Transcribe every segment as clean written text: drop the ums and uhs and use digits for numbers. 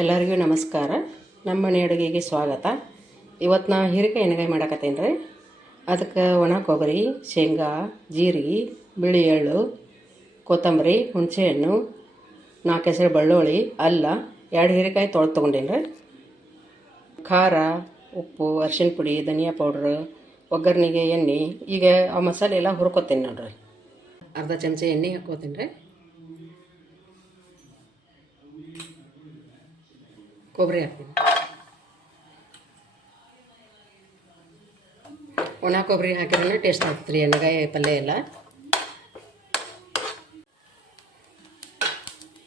ಎಲ್ಲರಿಗೂ ನಮಸ್ಕಾರ. ನಮ್ಮ ಮನೆ ಅಡುಗೆಗೆ ಸ್ವಾಗತ. ಇವತ್ತು ನಾ ಹೀರೆಕಾಯಿ ಎಣ್ಣೆಗಾಯಿ ಮಾಡಕತ್ತೇನೆ ರೀ. ಅದಕ್ಕೆ ಒಣ ಕೊಬ್ಬರಿ, ಶೇಂಗಾ, ಜೀರಿಗೆ, ಬಿಳಿ ಎಳ್ಳು, ಕೊತ್ತಂಬರಿ, ಹುಣಸೆಹಣ್ಣು, 4 ಹೆಸರು ಬೆಳ್ಳುಳ್ಳಿ, ಅಲ್ಲ, 2 ಹೀರೆಕಾಯಿ ತೊಗೊಂಡೇನಿ ರೀ. ಖಾರ, ಉಪ್ಪು, ಅರಿಶಿನ ಪುಡಿ, ಧನಿಯಾ ಪೌಡ್ರ್, ಒಗ್ಗರಣೆಗೆ ಎಣ್ಣೆ. ಈಗ ಆ ಮಸಾಲೆ ಎಲ್ಲ ಹುರ್ಕೊತೀನಿ ನೋಡ್ರಿ. ಅರ್ಧ ಚಮಚ ಎಣ್ಣೆ ಹಾಕ್ಕೋತೀನಿ ರೀ. ಕೊಬ್ಬರಿ ಹಾಕ್ತೀನಿ. ಒಣ ಕೊಬ್ಬರಿ ಹಾಕಿದ್ರೆ ಟೇಸ್ಟ್ ಆಗ್ತದೆ ರೀ ಎಣ್ಣೆಗಾಯಿ ಪಲ್ಯ ಎಲ್ಲ.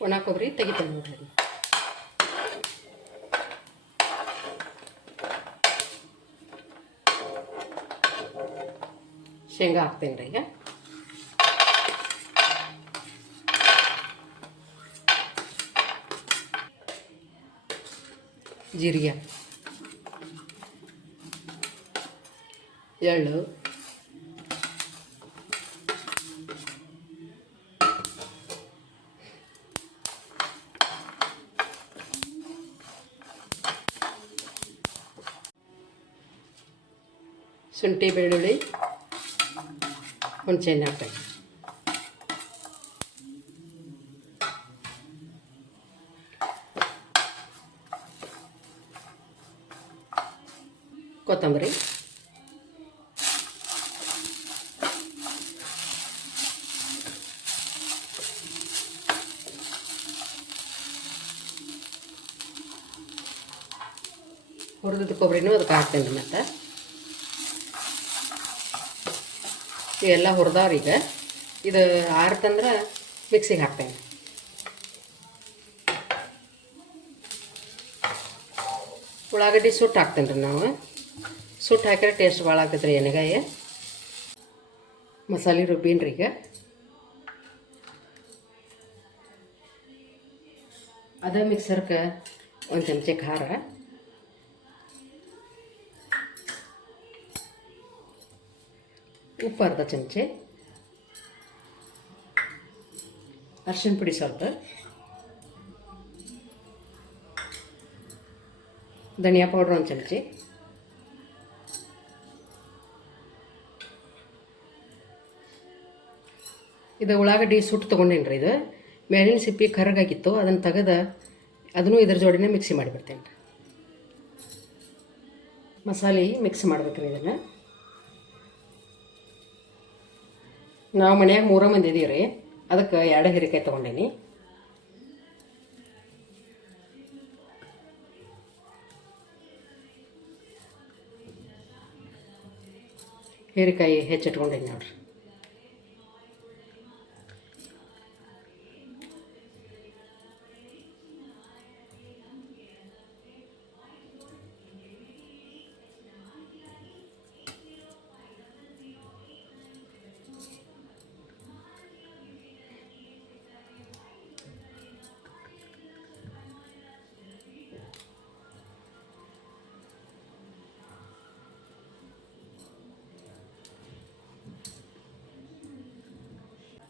ಒಣ ಕೊಬ್ಬರಿ ತೆಗಿತೇನೆ ನೋಡ್ರಿ. ಶೇಂಗಾ ಹಾಕ್ತೇನೆ ರೀ. ಈಗ ಜೀರಿಗೆ, ಎಳ್ಳು, ಶುಂಠಿ, ಬೆಳ್ಳುಳ್ಳಿ, ಹುಣಸೆಹಣ್ಣು ಹಾಕ್ತೇನೆ. ಕೊತ್ತಂಬರಿ, ಹುರಿದ ಕೊಬ್ಬರಿನೂ ಅದಕ್ಕೆ ಹಾಕ್ತೇನೆ. ಮತ್ತು ಇವೆಲ್ಲ ಹುರಿದವ್ರು. ಈಗ ಇದು ಆರ್ತಂದ್ರೆ ಮಿಕ್ಸಿಗೆ ಹಾಕ್ತೇನೆ. ಉಳ್ಳಾಗಡ್ಡಿ ಸುಟ್ಟು ಹಾಕ್ತೇನೆ ರೀ. ನಾವು ಸುಟ್ಟು ಹಾಕಿದ್ರೆ ಟೇಸ್ಟ್ ಭಾಳ ಆಗ್ತೈತೆ ರೀ ಎಣ್ಣೆಗಾಯಿ. ಮಸಾಲೆ ರುಬ್ಬಿನ ರೀ. ಈಗ ಅದ ಮಿಕ್ಸರ್ಗೆ 1 ಚಮಚ ಖಾರ, ಉಪ್ಪು ಅರ್ಧ ಚಮಚೆ, ಅರಿಶಿನ ಪುಡಿ ಸ್ವಲ್ಪ, ಧನಿಯಾ ಪೌಡ್ರ್ 1 ಚಮಚೆ, ಇದು ಉಳ್ಳಾಗಡ್ಡಿ ಸುಟ್ಟು ತೊಗೊಂಡೇನಿ ರೀ. ಇದು ಮೇಲಿನ ಸಿಪ್ಪಿ ಕರಗಾಗಿತ್ತು, ಅದನ್ನು ತೆಗೆದು ಅದನ್ನು ಇದ್ರ ಜೋಡಿನೇ ಮಿಕ್ಸಿ ಮಾಡಿಬಿಡ್ತೇನೆ ರೀ. ಮಸಾಲೆ ಮಿಕ್ಸ್ ಮಾಡ್ಬೇಕ್ರಿ. ಇದನ್ನು ನಾವು ಮನ್ಯಾಗ 3 ಮಂದಿ ಇದೀವಿ ರೀ. ಅದಕ್ಕೆ 2 ಹೀರೆಕಾಯಿ ತೊಗೊಂಡೇನಿ. ಹೀರೆಕಾಯಿ ಹೆಚ್ಚಿಟ್ಕೊಂಡೇನಿ ನೋಡ್ರಿ.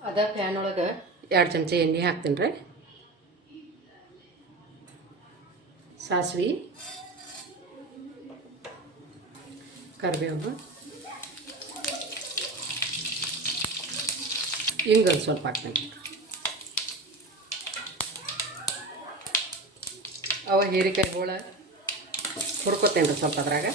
ಅದ ಪ್ಯಾನ್ ಒಳಗೆ 2 ಚಮಚ ಎಣ್ಣೆ ಹಾಕ್ತೀನಿ ರೀ. ಸಾಸಿವೆ, ಕರಿಬೇವು, ಹಿಂಗೆ ಸ್ವಲ್ಪ ಹಾಕ್ತೀನಿ. ಅವ ಹೀರೆಕಾಯಿ ಹೋಳ ಹುರ್ಕೋತೇನೆ ರೀ ಸ್ವಲ್ಪ ಅದ್ರಾಗ.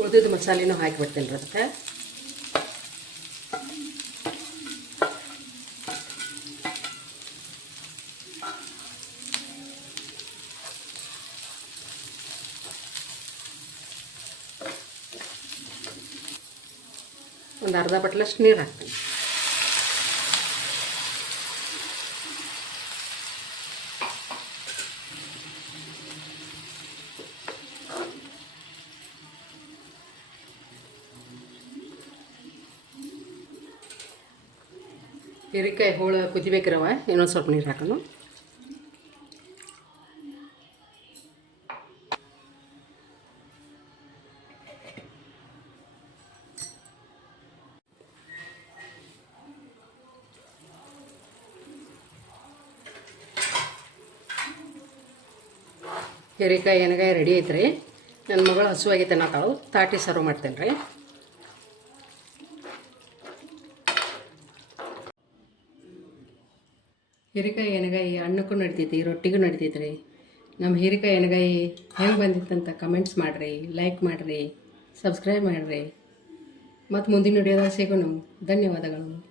ಉಳಿದಿದ್ದು ಮಸಾಲೆನೂ ಹಾಕಿಬಿಡ್ತೇನೆ ರೀ ಅದಕ್ಕೆ. ಒಂದು ಅರ್ಧ ಬಟ್ಲಷ್ಟು ನೀರು ಹಾಕ್ತೀನಿ. ಹೀರೆಕಾಯಿ ಹೋಳು ಕುದಿಬೇಕಿರವ ಇನ್ನೊಂದು ಸ್ವಲ್ಪ ನೀರು ಹಾಕೋಣ. ಹೀರೆಕಾಯಿ ಎಣ್ಗಾಯಿ ರೆಡಿ ಐತ್ರಿ. ನನ್ನ ಮಗಳು ಹಸುವಾಗೈತೆ ನಾವು ತಾಟಿ ಸರ್ವ್ ಮಾಡ್ತೇನೆ ರೀ. ಹೀರೆಕಾಯಿ ಎಣ್ಗಾಯಿ ಅನ್ನಕ್ಕೂ ನಡಿತೈತಿ, ರೊಟ್ಟಿಗೂ ನಡಿತೈತಿ ರೀ. ನಮ್ಮ ಹೀರೆಕಾಯಿ ಎಣ್ಗಾಯಿ ಹೆಂಗೆ ಬಂದಿತ್ತಂತ ಕಮೆಂಟ್ಸ್ ಮಾಡಿರಿ, ಲೈಕ್ ಮಾಡಿರಿ, ಸಬ್ಸ್ಕ್ರೈಬ್ ಮಾಡಿರಿ. ಮತ್ತು ಮುಂದಿನ ವಿಡಿಯೋದಾಗ ಸಿಗೋಣ. ಧನ್ಯವಾದಗಳು.